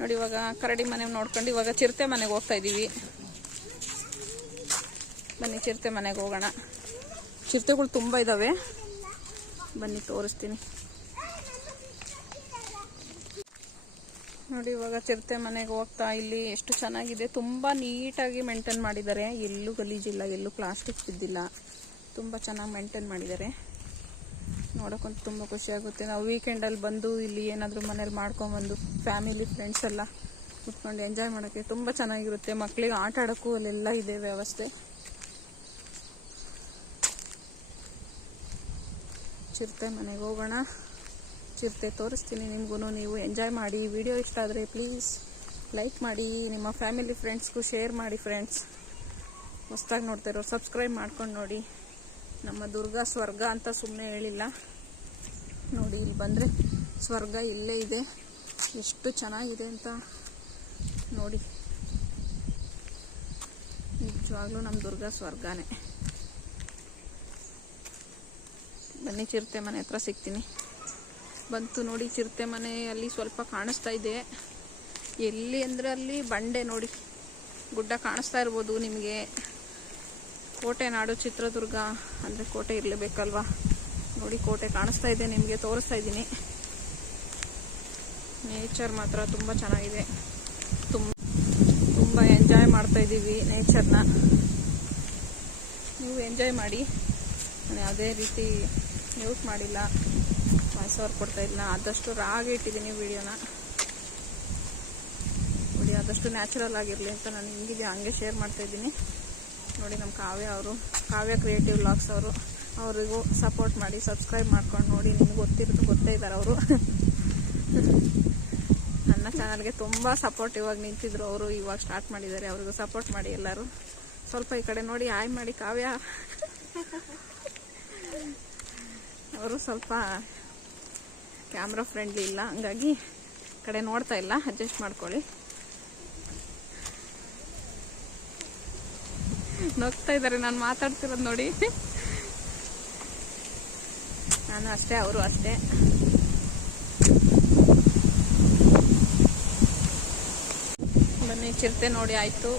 ನೋಡಿ, ಇವಾಗ ಕರಡಿ ಮನೆ ನೋಡ್ಕೊಂಡು ಇವಾಗ ಚಿರತೆ ಮನೆಗೆ ಹೋಗ್ತಾ ಇದ್ದೀವಿ ಬನ್ನಿ, ಚಿರತೆ ಮನೆಗೆ ಹೋಗೋಣ. ಚಿರತೆಗಳು ತುಂಬ ಇದ್ದಾವೆ ಬನ್ನಿ, ತೋರಿಸ್ತೀನಿ. ನೋಡಿ, ಇವಾಗ ಚಿರತೆ ಮನೆಗೆ ಹೋಗ್ತಾ ಇಲ್ಲಿ ಎಷ್ಟು ಚೆನ್ನಾಗಿದೆ. ತುಂಬ ನೀಟಾಗಿ ಮೇಂಟೈನ್ ಮಾಡಿದ್ದಾರೆ. ಎಲ್ಲೂ ಗಲೀಜಿಲ್ಲ, ಎಲ್ಲೂ ಪ್ಲಾಸ್ಟಿಕ್ ಬಿದ್ದಿಲ್ಲ. ತುಂಬ ಚೆನ್ನಾಗಿ ಮೇಂಟೈನ್ ಮಾಡಿದ್ದಾರೆ. ನೋಡೋಕ್ಕಂತೂ ತುಂಬ ಖುಷಿಯಾಗುತ್ತೆ ನಾವು ವೀಕೆಂಡಲ್ಲಿ ಬಂದು ಇಲ್ಲಿ ಏನಾದರೂ ಮನೇಲಿ ಮಾಡ್ಕೊಂಬಂದು ಫ್ಯಾಮಿಲಿ ಫ್ರೆಂಡ್ಸ್ ಎಲ್ಲ ಕುತ್ಕೊಂಡು ಎಂಜಾಯ್ ಮಾಡೋಕ್ಕೆ ತುಂಬ ಚೆನ್ನಾಗಿರುತ್ತೆ. ಮಕ್ಕಳಿಗೆ ಆಟ ಆಡೋಕ್ಕೂ ಅಲ್ಲೆಲ್ಲ ಇದೆ ವ್ಯವಸ್ಥೆ. ಚಿರತೆ ಮನೆಗೆ ಹೋಗೋಣ. ಚಿರತೆ ತೋರಿಸ್ತೀನಿ ನಿಮಗೂ ನೀವು ಎಂಜಾಯ್ ಮಾಡಿ. ವಿಡಿಯೋ ಇಷ್ಟ ಆದರೆ ಪ್ಲೀಸ್ ಲೈಕ್ ಮಾಡಿ. ನಿಮ್ಮ ಫ್ಯಾಮಿಲಿ ಫ್ರೆಂಡ್ಸ್ಗೂ ಶೇರ್ ಮಾಡಿ ಫ್ರೆಂಡ್ಸ್ ಹೊಸ್ದಾಗಿ ನೋಡ್ತಾ ಸಬ್ಸ್ಕ್ರೈಬ್ ಮಾಡ್ಕೊಂಡು ನೋಡಿ. ನಮ್ಮ ದುರ್ಗ ಸ್ವರ್ಗ ಅಂತ ಸುಮ್ಮನೆ ಹೇಳಿಲ್ಲ. ನೋಡಿ, ಇಲ್ಲಿ ಬಂದರೆ ಸ್ವರ್ಗ ಇಲ್ಲೇ ಇದೆ. ಎಷ್ಟು ಚೆನ್ನಾಗಿದೆ ಅಂತ ನೋಡಿ. ನಿಜವಾಗ್ಲೂ ನಮ್ಮ ದುರ್ಗ ಸ್ವರ್ಗನೇ. ಬನ್ನಿ, ಚಿರತೆ ಮನೆ ಹತ್ರ ಸಿಗ್ತೀನಿ. ಬಂತು ನೋಡಿ, ಚಿರತೆ ಮನೆ ಅಲ್ಲಿ ಸ್ವಲ್ಪ ಕಾಣಿಸ್ತಾ ಇದೆ. ಎಲ್ಲಿ ಅಂದರೆ ಅಲ್ಲಿ ಬಂಡೆ ನೋಡಿ. ಗುಡ್ಡ ಕಾಣಿಸ್ತಾ ಇರ್ಬೋದು ನಿಮಗೆ. ಕೋಟೆ ನಾಡು ಚಿತ್ರದುರ್ಗ ಅಂದರೆ ಕೋಟೆ ಇರಲೇಬೇಕಲ್ವಾ? ನೋಡಿ ಕೋಟೆ ಕಾಣಿಸ್ತಾ ಇದೆ, ನಿಮಗೆ ತೋರಿಸ್ತಾ ಇದ್ದೀನಿ. ನೇಚರ್ ಮಾತ್ರ ತುಂಬ ಚೆನ್ನಾಗಿದೆ. ತುಂಬ ತುಂಬ ಎಂಜಾಯ್ ಮಾಡ್ತಾ ಇದ್ದೀವಿ ನೇಚರ್ನ ನೀವು ಎಂಜಾಯ್ ಮಾಡಿ. ನಾನು ಯಾವುದೇ ರೀತಿ ಯೂಸ್ ಮಾಡಿಲ್ಲ. ವಾಯ್ಸ್ ಕೊಡ್ತಾ ಇಲ್ಲ. ಆದಷ್ಟು ರಾಗಿ ಇಟ್ಟಿದ್ದೀನಿ ವಿಡಿಯೋನ. ನೋಡಿ, ಆದಷ್ಟು ನ್ಯಾಚುರಲ್ ಆಗಿರಲಿ ಅಂತ ನಾನು ಹಿಂಗಿದೆ ಹಂಗೆ ಶೇರ್ ಮಾಡ್ತಾ ಇದ್ದೀನಿ. ನೋಡಿ ನಮ್ಮ ಕಾವ್ಯ ಅವರು, ಕಾವ್ಯ ಕ್ರಿಯೇಟಿವ್ ಬ್ಲಾಗ್ಸ್ ಅವರು, ಅವರಿಗೂ ಸಪೋರ್ಟ್ ಮಾಡಿ ಸಬ್ಸ್ಕ್ರೈಬ್ ಮಾಡ್ಕೊಂಡು ನೋಡಿ, ನಿಮ್ಗೆ ಗೊತ್ತಿರೋದು ಗೊತ್ತೇ ಇದ್ದಾರೆ ಅವರು. ನನ್ನ ಚಾನಲ್ಗೆ ತುಂಬ ಸಪೋರ್ಟ್ ಇವಾಗ ನಿಂತಿದ್ರು ಅವರು, ಇವಾಗ ಸ್ಟಾರ್ಟ್ ಮಾಡಿದ್ದಾರೆ, ಅವ್ರಿಗೂ ಸಪೋರ್ಟ್ ಮಾಡಿ ಎಲ್ಲರೂ. ಸ್ವಲ್ಪ ಈ ಕಡೆ ನೋಡಿ ಆಯ್ ಮಾಡಿ ಕಾವ್ಯ. ಅವರು ಸ್ವಲ್ಪ ಕ್ಯಾಮ್ರಾ ಫ್ರೆಂಡ್ಲಿ ಇಲ್ಲ, ಹಂಗಾಗಿ ಕಡೆ ನೋಡ್ತಾ ಇಲ್ಲ ಅಡ್ಜಸ್ಟ್ ಮಾಡ್ಕೊಳ್ಳಿ. ನಗ್ತಾ ಇದ್ದಾರೆ, ನಾನು ಮಾತಾಡ್ತಿರೋದು ನೋಡಿ. ನಾನು ಅಷ್ಟೇ, ಅವರು ಅಷ್ಟೇ. ಬನ್ನಿ, ಚಿರತೆ ನೋಡಿ ಆಯ್ತು.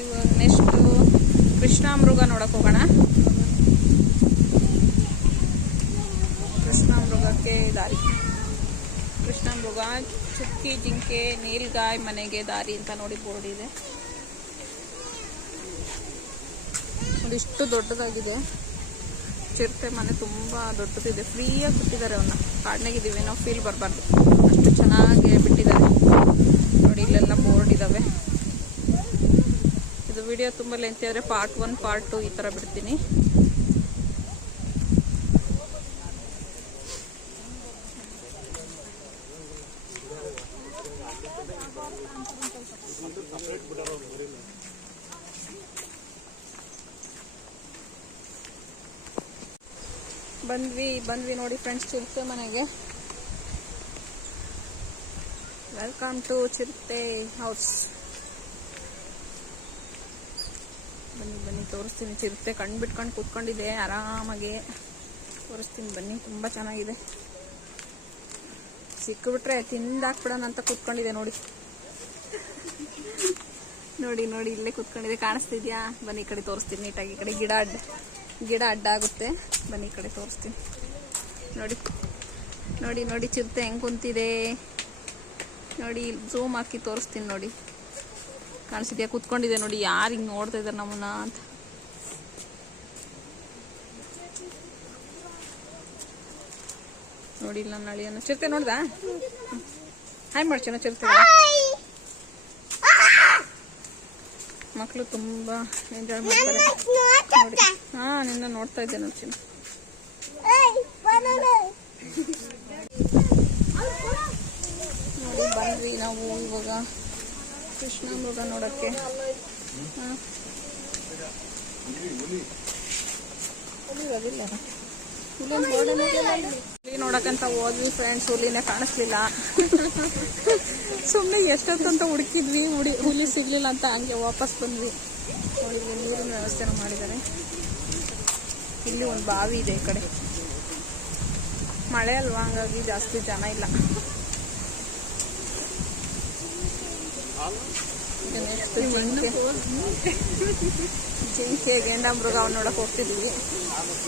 ಇವಾಗ ನೆಕ್ಸ್ಟು ಕೃಷ್ಣಾಮೃಗ ನೋಡಕ್ ಹೋಗೋಣ. ಕೃಷ್ಣಾಮೃಗಕ್ಕೆ ದಾರಿ. ಕೃಷ್ಣಾಮೃಗ, ಚುಕ್ಕಿ, ಜಿಂಕೆ ನೀಲ್ಗಾಯ್ ಮನೆಗೆ ದಾರಿ ಅಂತ ನೋಡಿ ಬೋರ್ಡ್ ಇದೆ. ಇಷ್ಟು ದೊಡ್ಡದಾಗಿದೆ. ಚಿರತೆ ಮನೆ ತುಂಬ ದೊಡ್ಡದಿದೆ. ಫ್ರೀಯಾಗಿ ಬಿಟ್ಟಿದ್ದಾರೆ ಅವನ್ನ ಕಾಡ್ನಾಗಿದ್ದೀವಿ. ನಾವು ಫೀಲ್ ಬರಬಾರ್ದು. ಅಷ್ಟು ಚೆನ್ನಾಗಿ ಬಿಟ್ಟಿದ್ದಾರೆ. ನೋಡಿ, ಇಲ್ಲೆಲ್ಲ ಬೋರ್ಡ್ ಇದ್ದಾವೆ ಇದು ವಿಡಿಯೋ ತುಂಬ ಲೆಂತಿ ಆದರೆ ಪಾರ್ಟ್ ಒನ್ ಪಾರ್ಟ್ ಟು ಈ ಥರ ಬಿಡ್ತೀನಿ. ಬಂದ್ವಿ ಬಂದ್ವಿ ನೋಡಿ ಫ್ರೆಂಡ್ಸ್ ಚಿರತೆ ಮನೆಗೆ. ವೆಲ್ಕಮ್ ಟು ಚಿರತೆ ಹೌಸ್ ಬನ್ನಿ ಬನ್ನಿ, ತೋರಿಸ್ತೀನಿ. ಚಿರತೆ ಕಣ್ಣು ಬಿಟ್ಕೊಂಡು ಕೂತ್ಕೊಂಡಿದೆ, ಆರಾಮಾಗಿ. ತೋರಿಸ್ತೀನಿ ಬನ್ನಿ, ತುಂಬ ಚೆನ್ನಾಗಿದೆ. ಸಿಕ್ಕಿಬಿಟ್ರೆ ತಿಂದಾಕ್ಬಿಡೋಣ ಅಂತ ಕೂತ್ಕೊಂಡಿದೆ ನೋಡಿ. ನೋಡಿ ನೋಡಿ, ಇಲ್ಲೇ ಕೂತ್ಕೊಂಡಿದೆ. ಕಾಣಿಸ್ತಿದ್ಯಾ? ಬನ್ನಿ, ಈ ಕಡೆ ತೋರಿಸ್ತೀನಿ ನೀಟಾಗಿ. ಈ ಕಡೆ ಗಿಡ ಅಡ್ಡ ಗಿಡ ಅಡ್ಡ ಆಗುತ್ತೆ. ಬನ್ನಿ ಕಡೆ ತೋರಿಸ್ತೀನಿ. ನೋಡಿ. ನೋಡಿ ನೋಡಿ ಚಿರತೆ ಹೆಂಗೆ ಕುಂತಿದೆ. ನೋಡಿ ಝೂಮ್ ಹಾಕಿ ತೋರಿಸ್ತೀನಿ ನೋಡಿ. ಕಾಣಿಸಿದ್ಯಾ ಕೂತ್ಕೊಂಡಿದೆ ನೋಡಿ. ಯಾರು ಹಿಂಗೆ ನೋಡ್ತಾ ಇದ್ದಾರೆ ನಮ್ಮನ್ನ ಅಂತ. ನೋಡಿಲ್ಲ ನಳಿಯನ್ನು ಚಿರತೆ ನೋಡ್ದಾ? ಹಾಯ್ ಮಾಡ್ತೀನ ಚಿರತೆ. ಮಕ್ಕಳು ತುಂಬಾ ಎಂಜಾಯ್ ಮಾಡ್ತಾರೆ. ಹಾ, ನಿನ್ನ ನೋಡ್ತಾ ಇದ್ದೇನೆ ನೋಡಿ ಚಿನ್ನ. ನೋಡಿ, ಬಂದ್ವಿ ನಾವು ಇವಾಗ ಕೃಷ್ಣ ಮೃಗ ನೋಡಕ್ಕೆ. ಹಾ. ಹುಲಿ ನೋಡಕಂತ ಹೋದ್ವಿ ಫ್ರೆಂಡ್ಸ್ ಹುಲಿನೇ ಕಾಣಿಸ್ಲಿಲ್ಲ. ಸುಮ್ಮನೆ ಎಷ್ಟೊತ್ತಂತ ಹುಡುಕಿದ್ವಿ, ಹುಡಿ, ಹುಲಿ ಸಿಗ್ಲಿಲ್ಲ ಅಂತ ಹಂಗೆ ವಾಪಸ್ ಬಂದ್ವಿ. ನೋಡಿ, ಇಲ್ಲಿ ನೀರಿನ ವ್ಯವಸ್ಥೆನ ಮಾಡಿದ್ದಾರೆ. ಇಲ್ಲಿ ಒಂದು ಬಾವಿ ಇದೆ ಈ ಕಡೆ. ಮಳೆ ಅಲ್ವಾ, ಹಂಗಾಗಿ ಜಾಸ್ತಿ ಜನ ಇಲ್ಲ. ಜಿಂಕೆ ಜಿಂಕೆ ಗೆಂಡ ಮೃಗವನ್ನು ನೋಡಕ್ ಹೋಗ್ತಿದ್ವಿ.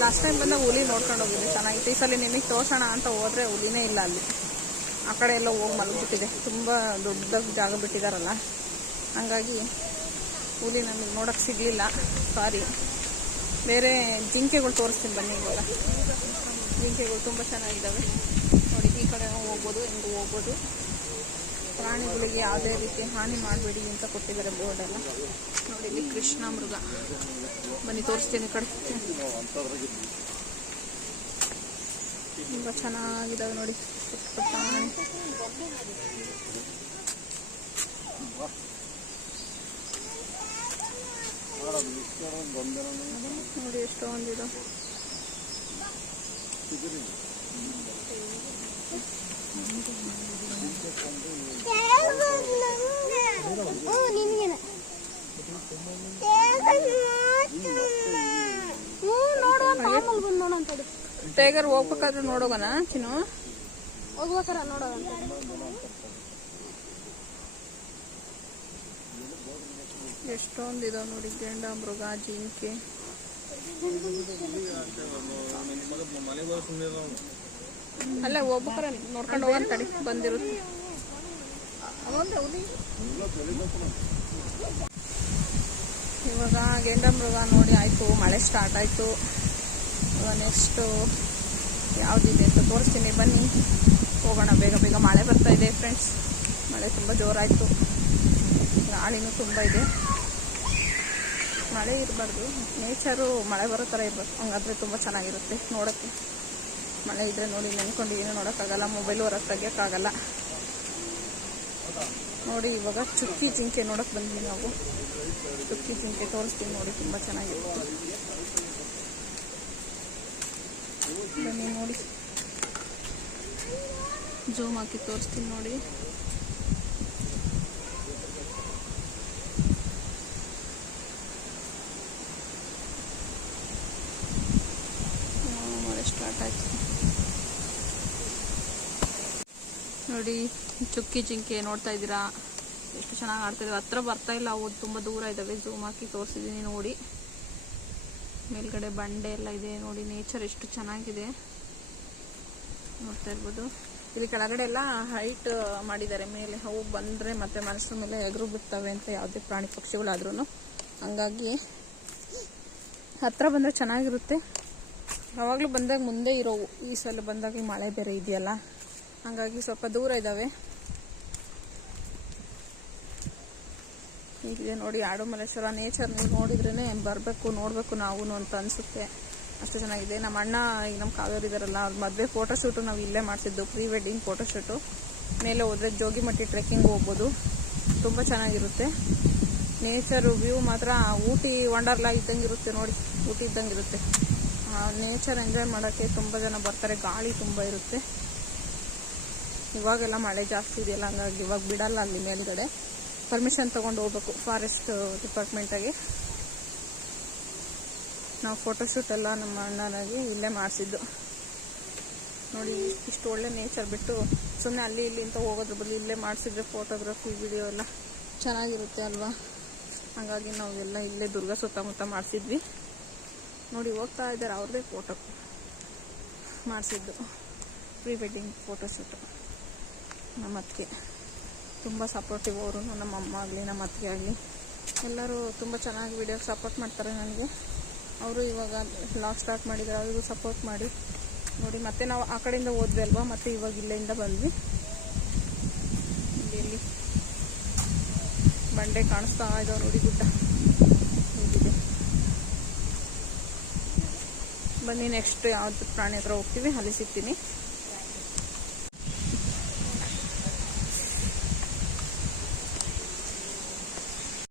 ಲಾಸ್ಟ್ ಟೈಮ್ ಬಂದಾಗ ಹುಲಿ ನೋಡ್ಕೊಂಡು ಹೋಗಿದ್ವಿ ಚೆನ್ನಾಗಿತ್ತು. ಈ ಸಲ ನಿಮಗೆ ತೋರ್ಸೋಣ ಅಂತ ಹೋದ್ರೆ ಹುಲಿನೇ ಇಲ್ಲ ಅಲ್ಲಿ. ಆ ಕಡೆ ಎಲ್ಲ ಹೋಗಿ ಮಲಗಿಬಿಟ್ಟಿದೆ ತುಂಬ ದೊಡ್ಡ ಜಾಗ ಬಿಟ್ಟಿದಾರಲ್ಲ ಹಂಗಾಗಿ ಹುಲಿ ನಮಗೆ ನೋಡಕ್ಕೆ ಸಿಗಲಿಲ್ಲ. ಸಾರಿ ಬೇರೆ ಜಿಂಕೆಗಳು ತೋರಿಸ್ತೀನಿ ಬನ್ನಿ ಇವಾಗ. ಜಿಂಕೆಗಳು ತುಂಬ ಚೆನ್ನಾಗಿದ್ದಾವೆ. ನೋಡಿ ಈ ಕಡೆ ಹೋಗ್ಬೋದು ಹೆಂಗೂ ಹೋಗ್ಬೋದು. ಪ್ರಾಣಿಗಳಿಗೆ ಯಾವುದೇ ರೀತಿ ಹಾನಿ ಮಾಡಬೇಡಿ ಅಂತ ಕೊಟ್ಟಿದ್ದಾರೆ ಬೋರ್ಡ್ ಎಲ್ಲ ನೋಡಿ, ಇಲ್ಲಿ ಕೃಷ್ಣ ಮೃಗ. ಬನ್ನಿ, ತೋರಿಸ್ತೀನಿ ಕಡೆ. ತುಂಬ ಚೆನ್ನಾಗಿದ್ದಾವೆ ನೋಡಿ. ನೋಡಿ, ಎಷ್ಟೊಂದಿದೆ. ಟೈಗರ್ ಹೋಗ್ಬೇಕಾದ್ರೆ ನೋಡೋಗನ ಚಿನ್ನು? ಹೋಗ್ಬೇಕಾರ ನೋಡೋಣ ಎಷ್ಟೊಂದಿದಾವೆ ನೋಡಿ ಗೆಂಡ ಮೃಗ ಜಿಂಕೆ. ಅಲ್ಲ ಹೋಗ್ಬೇಕಾರೆ ನೋಡ್ಕೊಂಡು ಹೋಗಿ ತಡಿ ಬಂದಿರುತ್ತೆ. ಇವಾಗ ಗೆಂಡ ಮೃಗ ನೋಡಿ ಆಯಿತು, ಮಳೆ ಸ್ಟಾರ್ಟ್ ಆಯಿತು. ನೆಕ್ಸ್ಟು ಯಾವುದಿದೆ ಅಂತ ತೋರಿಸ್ತೀನಿ. ಬನ್ನಿ, ಹೋಗೋಣ, ಬೇಗ ಬೇಗ ಮಳೆ ಬರ್ತಾ ಇದೆ ಫ್ರೆಂಡ್ಸ್ ಮಳೆ ತುಂಬ ಜೋರಾಯಿತು. ಗಾಳಿನೂ ತುಂಬ ಇದೆ. ಮಳೆ ಇರಬಾರ್ದು. ನೇಚರು ಮಳೆ ಬರೋ ಥರ ಇರಬೇಕು ಹಂಗಾದ್ರೆ ತುಂಬ ಚೆನ್ನಾಗಿರುತ್ತೆ ನೋಡೋಕ್ಕೆ. ಮಳೆ ಇದ್ರೆ ನೋಡಿ ನೆನ್ಕೊಂಡು ಏನು ನೋಡೋಕ್ಕಾಗಲ್ಲ. ಮೊಬೈಲ್ ಹೊರಗೆ ತೆಗಿಯೋಕ್ಕಾಗಲ್ಲ ನೋಡಿ, ಇವಾಗ ಚುಕ್ಕಿ ಜಿಂಕೆ ನೋಡೋಕೆ ಬಂದ್ವಿ ನಾವು. ಚುಕ್ಕಿ ಜಿಂಕೆ ತೋರಿಸ್ತೀವಿ ನೋಡಿ, ತುಂಬ ಚೆನ್ನಾಗಿರುತ್ತೆ. ಬನ್ನಿ ನೋಡಿ. ಜೂಮ್ ಹಾಕಿ ತೋರಿಸ್ತೀನಿ ನೋಡಿ ಆ, ಮಳೆ ಸ್ಟಾರ್ಟ್ ಆಯ್ತು ನೋಡಿ, ಚುಕ್ಕಿ ಜಿಂಕೆ ನೋಡ್ತಾ ಇದ್ದೀರಾ? ಎಷ್ಟು ಚೆನ್ನಾಗಿ ಆಡ್ತಿದ್ದಾವೆ ಹತ್ರ ಬರ್ತಾ ಇಲ್ಲ ಅವು ತುಂಬ ದೂರ ಇದ್ದಾವೆ ಝೂಮ್ ಹಾಕಿ ತೋರಿಸಿದ್ದೀನಿ ನೋಡಿ. ಮೇಲ್ಗಡೆ ಬಂಡೆ ಎಲ್ಲ ಇದೆ ನೋಡಿ ನೇಚರ್ ಎಷ್ಟು ಚೆನ್ನಾಗಿದೆ. ನೋಡ್ತಾ ಇರ್ಬೋದು. ಇಲ್ಲಿ ಕೆಳಗಡೆ ಎಲ್ಲ ಹೈಟ್ ಮಾಡಿದ್ದಾರೆ. ಮೇಲೆ ಅವು ಬಂದರೆ ಮತ್ತೆ ಮನಸ್ಸು ಮೇಲೆ ಎಗರು ಬಿಡ್ತವೆ ಅಂತ ಯಾವುದೇ ಪ್ರಾಣಿ ಪಕ್ಷಿಗಳಾದ್ರೂ ಹಂಗಾಗಿ ಹತ್ರ ಬಂದರೆ ಚೆನ್ನಾಗಿರುತ್ತೆ. ಯಾವಾಗಲೂ ಬಂದಾಗ ಮುಂದೆ ಇರೋವು. ಈ ಸಲ ಬಂದಾಗ ಮಳೆ ಬೇರೆ ಇದೆಯಲ್ಲ. ಹಂಗಾಗಿ ಸ್ವಲ್ಪ ದೂರ ಇದ್ದಾವೆ ಹೀಗಿದೆ ನೋಡಿ ಆಡುಮಲ್ಲೇಶ್ವರ ನೇಚರ್ ನೀವು ನೋಡಿದ್ರೇ ಬರಬೇಕು, ನೋಡಬೇಕು ನಾವು ಅಂತ ಅನಿಸುತ್ತೆ. ಅಷ್ಟು ಚೆನ್ನಾಗಿದೆ. ನಮ್ಮ ಅಣ್ಣ, ಈಗ ನಮ್ಮ ಕಾವೇರಿ ಅವ್ರ ಮದುವೆ ಫೋಟೋಶೂಟು ನಾವು ಇಲ್ಲೇ ಮಾಡಿಸಿದ್ದು ಪ್ರೀ ವೆಡ್ಡಿಂಗ್ ಫೋಟೋಶೂಟು ಮೇಲೆ ಹೋದರೆ ಜೋಗಿಮಟ್ಟಿ ಟ್ರೆಕ್ಕಿಂಗ್ ಹೋಗ್ಬೋದು. ತುಂಬ ಚೆನ್ನಾಗಿರುತ್ತೆ. ನೇಚರು ವ್ಯೂ ಮಾತ್ರ ಊಟಿ ವಂಡರ್ಲಾ ಇದ್ದಂಗೆ ಇರುತ್ತೆ ನೋಡಿ. ಊಟಿ ಇದ್ದಂಗೆ ಇರುತ್ತೆ. ನೇಚರ್ ಎಂಜಾಯ್ ಮಾಡೋಕ್ಕೆ ತುಂಬ ಜನ ಬರ್ತಾರೆ. ಗಾಳಿ ತುಂಬ ಇರುತ್ತೆ. ಇವಾಗೆಲ್ಲ ಮಳೆ ಜಾಸ್ತಿ ಇದೆಯಲ್ಲ ಹಂಗಾಗಿ ಇವಾಗ ಬಿಡಲ್ಲ ಅಲ್ಲಿ ಮೇಲ್ಗಡೆ. ಪರ್ಮಿಷನ್ ತೊಗೊಂಡು ಹೋಗ್ಬೇಕು ಫಾರೆಸ್ಟ್ ಡಿಪಾರ್ಟ್ಮೆಂಟಾಗಿ ನಾವು ಫೋಟೋಶೂಟ್ ಎಲ್ಲ ನಮ್ಮ ಅಣ್ಣನಾಗಿ ಇಲ್ಲೇ ಮಾಡಿಸಿದ್ದು. ನೋಡಿ, ಇಷ್ಟು ಒಳ್ಳೆ ನೇಚರ್ ಬಿಟ್ಟು ಸುಮ್ಮನೆ ಅಲ್ಲಿ ಇಲ್ಲಿ ಅಂತ ಹೋಗೋದ್ರ ಬದಲು ಇಲ್ಲೇ ಮಾಡಿಸಿದ್ರೆ ಫೋಟೋಗ್ರಫಿ ವಿಡಿಯೋ ಎಲ್ಲ ಚೆನ್ನಾಗಿರುತ್ತೆ ಅಲ್ವಾ? ಹಾಗಾಗಿ ನಾವು ಎಲ್ಲ ಇಲ್ಲೇ ದುರ್ಗ ಸುತ್ತಮುತ್ತ ಮಾಡಿಸಿದ್ವಿ. ನೋಡಿ, ಹೋಗ್ತಾ ಇದ್ದಾರೆ ಅವ್ರದ್ದೇ ಫೋಟೋ ಮಾಡಿಸಿದ್ದು. ಪ್ರೀ ವೆಡ್ಡಿಂಗ್ ಫೋಟೋಶೂಟು ನಮ್ಮ ಅತ್ತಿಗೆ. ತುಂಬ ಸಪೋರ್ಟಿವ್ ಅವರು, ನಮ್ಮ ಅಮ್ಮ ಆಗಲಿ, ನಮ್ಮ ಅತ್ತಿಗೆ ಆಗಲಿ. ಎಲ್ಲರೂ ತುಂಬ ಚೆನ್ನಾಗಿ ವಿಡಿಯೋ ಸಪೋರ್ಟ್ ಮಾಡ್ತಾರೆ ನನಗೆ. ಅವರು ಇವಾಗ ಲಾಗ್ ಸ್ಟಾರ್ಟ್ ಮಾಡಿದ್ದಾರೆ ಅವರಿಗೂ ಸಪೋರ್ಟ್ ಮಾಡಿ. ನೋಡಿ, ಮತ್ತೆ ನಾವು ಆ ಕಡೆಯಿಂದ ಹೋದ್ವಿ ಅಲ್ವಾ? ಮತ್ತೆ ಇವಾಗ ಇಲ್ಲಿಂದ ಬಂದ್ವಿ. ಇಲ್ಲಿ ಬಂಡೆ ಕಾಣಿಸ್ತಾ ಇದಾವೆ ನೋಡಿ ಗುಡ್ಡ. ಬನ್ನಿ ನೆಕ್ಸ್ಟ್ ಯಾವ್ದು ಪ್ರಾಣಿ ಹತ್ರ ಹೋಗ್ತೀವಿ, ಅಲ್ಲಿ ಸಿಗ್ತೀನಿ.